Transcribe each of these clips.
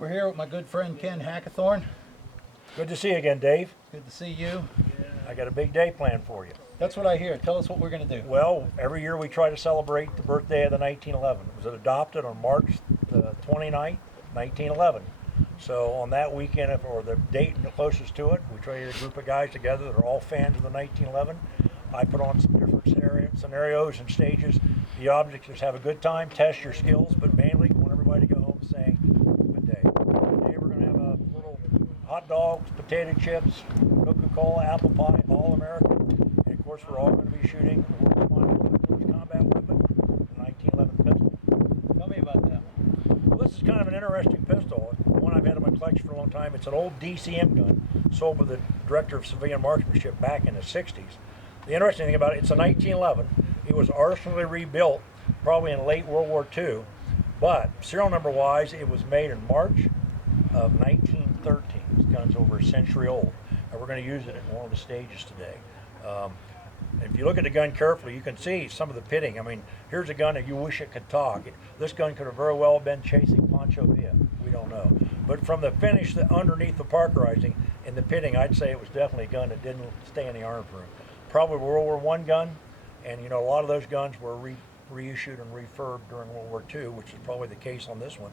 We're here with my good friend Ken Hackathorn. Good to see you again, Dave. Good to see you. I got a big day planned for you. That's what I hear. Tell us what we're going to do. Well, every year we try to celebrate the birthday of the 1911. It was adopted on March the 29th, 1911. So on that weekend, or the date closest to it, we try to get a group of guys together that are all fans of the 1911. I put on some different scenarios and stages. The object is have a good time, test your skills, but mainly want everybody to go home saying, good day. Today we're going to have a little hot dogs, potato chips, Coca-Cola, apple pie, all American. And of course, we're all going to be shooting the world's finest combat weapon, the 1911 pistol. Tell me about that. Well, this is kind of an interesting pistol. One I've had in my collection for a long time. It's an old DCM gun sold by the Director of Civilian Marksmanship back in the 60s. The interesting thing about it, it's a 1911. It was arsenally rebuilt probably in late World War II, but serial number wise, it was made in March of 1913. This gun's over a century old, and we're going to use it in one of the stages today. If you look at the gun carefully, you can see some of the pitting. I mean, here's a gun that you wish it could talk. This gun could have very well been chasing Pancho Villa. We don't know. But from the finish underneath the Parkerizing and the pitting, I'd say it was definitely a gun that didn't stay in the arms room. Probably World War I gun, and you know, a lot of those guns were reissued and refurbed during World War II, which is probably the case on this one.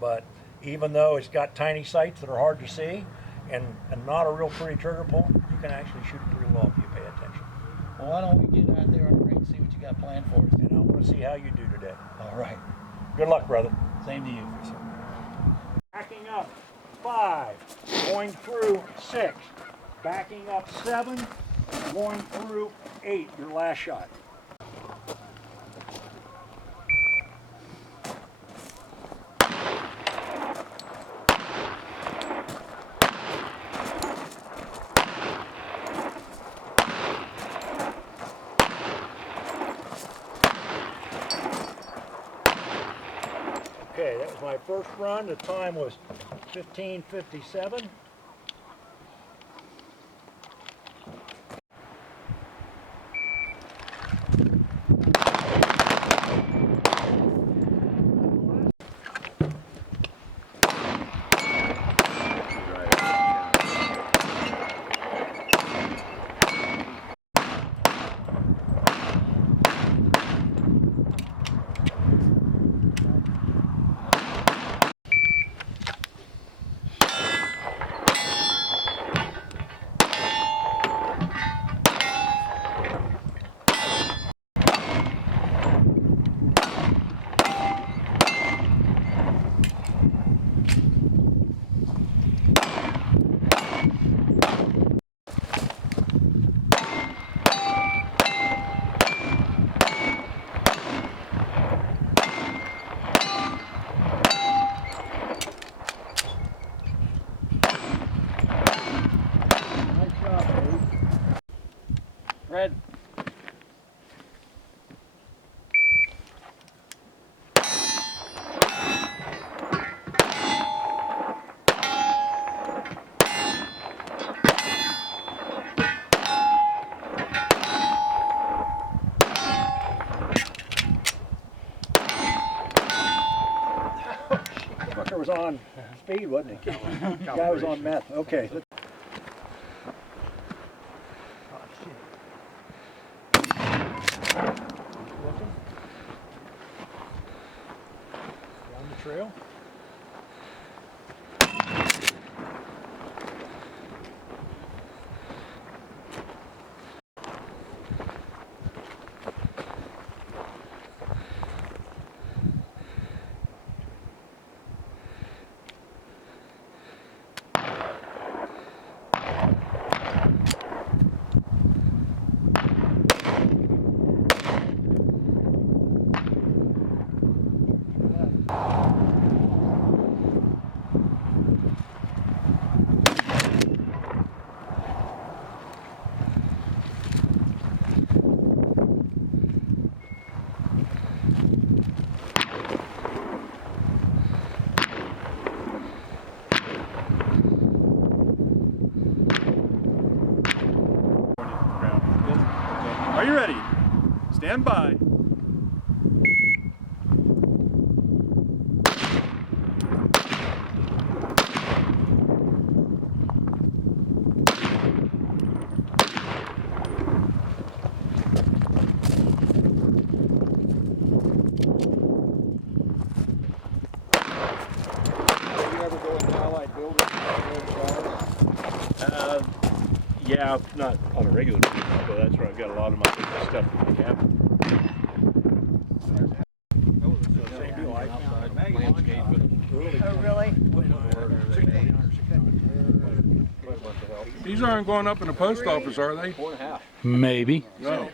But even though it's got tiny sights that are hard to see and not a real pretty trigger pull, you can actually shoot it pretty well if you pay attention. Well, why don't we get out there on the range and see what you got planned for us? And I want to see how you do today. All right. Good luck, brother. Same to you, sir. Backing up 5, going through 6, backing up 7, going through 8, your last shot. Okay, that was my first run. The time was 15:57. Red. Fucker was on speed, wasn't he? Guy was on meth. Okay. Down the trail. Yeah, not on a regular basis, but that's where I've got a lot of my stuff from the cabin. Oh, really? These aren't going up in the post office, are they? Maybe. No.